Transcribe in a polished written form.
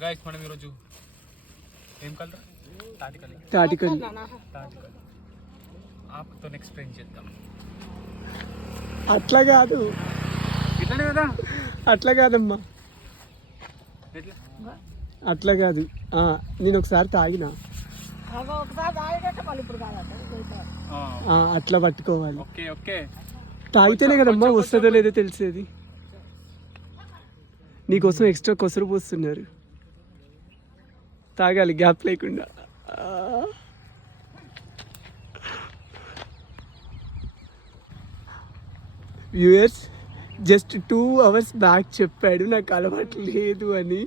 Guys మనం ఈరోజు ఏం కలర్ తాటికల్ ఆకుతో ఎక్స్ప్లెయిన్ చేద్దాం. అట్లా కాదు, ఇట్లానే కదా, అట్లా కాదమ్మా, అట్లా కాదు. నేను ఒకసారి తాగినా, అట్లా పట్టుకోవాలి. ఓకే ఓకే, తాగితేనే కదమ్మా వస్తుందో లేదో తెలిసేది. నీకోసం ఎక్స్ట్రా కొసరు పోస్తున్నారు, తాగాలి గ్యాప్ లేకుండా. వ్యూయర్స్ జస్ట్ 2 hours బ్యాక్ చెప్పాడు నాకు అలవాటు లేదు అని.